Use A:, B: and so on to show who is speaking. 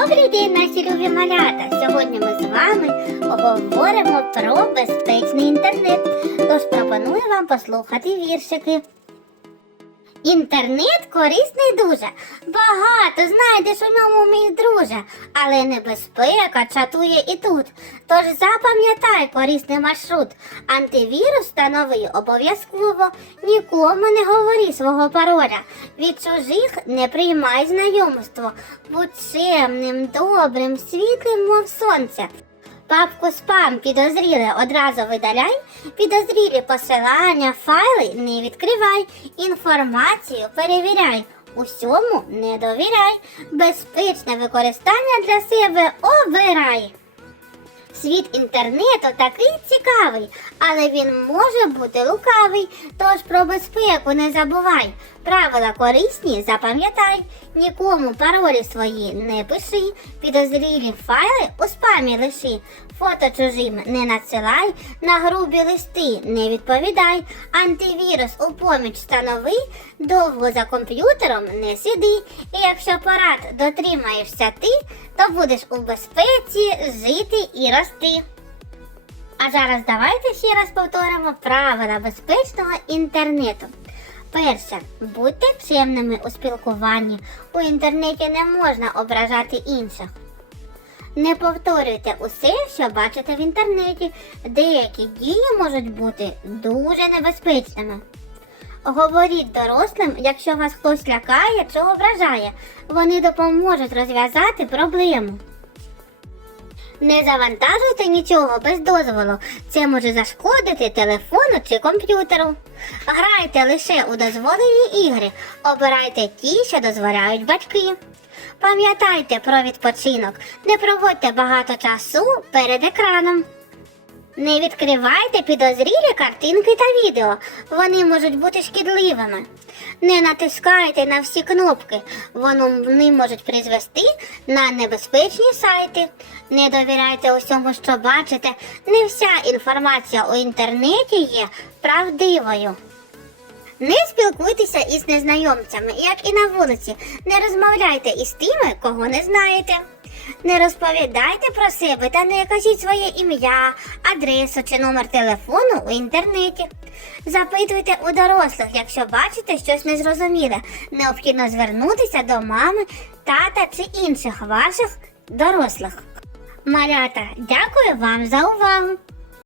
A: Добрий день, наші любі малята! Сьогодні ми з вами обговоримо про безпечний інтернет. Тож пропоную вам послухати віршики. Інтернет корисний дуже. Багато знайдеш у ньому, мій друже, але небезпека чатує і тут. Тож запам'ятай корисний маршрут. Антивірус встанови обов'язково. Нікому не говори свого пароля. Від чужих не приймай знайомство. Будь чемним, добрим, світлим, мов сонце. Папку спам підозріле одразу видаляй, підозрілі посилання, файли не відкривай, інформацію перевіряй, усьому не довіряй, безпечне використання для себе обирай. Світ інтернету такий цікавий, але він може бути лукавий. Тож про безпеку не забувай. Правила корисні запам'ятай. Нікому паролі свої не пиши. Підозрілі файли у спамі лиши. Фото чужим не надсилай, на грубі листи не відповідай. Антивірус у поміч станови, довго за комп'ютером не сиди. І якщо порад дотримаєшся ти, то будеш у безпеці жити і рости. А зараз давайте ще раз повторимо правила безпечного інтернету. Перше, будьте чемними у спілкуванні. У інтернеті не можна ображати інших. Не повторюйте усе, що бачите в інтернеті. Деякі дії можуть бути дуже небезпечними. Говоріть дорослим, якщо вас хтось лякає чи ображає. Вони допоможуть розв'язати проблему. Не завантажуйте нічого без дозволу. Це може зашкодити телефону чи комп'ютеру. Грайте лише у дозволені ігри. Обирайте ті, що дозволяють батьки. Пам'ятайте про відпочинок. Не проводьте багато часу перед екраном. Не відкривайте підозрілі картинки та відео. Вони можуть бути шкідливими. Не натискайте на всі кнопки. Вони можуть призвести на небезпечні сайти. Не довіряйте усьому, що бачите. Не вся інформація у інтернеті є правдивою. Не спілкуйтеся із незнайомцями, як і на вулиці. Не розмовляйте із тими, кого не знаєте. Не розповідайте про себе та не кажіть своє ім'я, адресу чи номер телефону у інтернеті. Запитуйте у дорослих, якщо бачите щось незрозуміле. Необхідно звернутися до мами, тата чи інших ваших дорослих. Малята, дякую вам за увагу!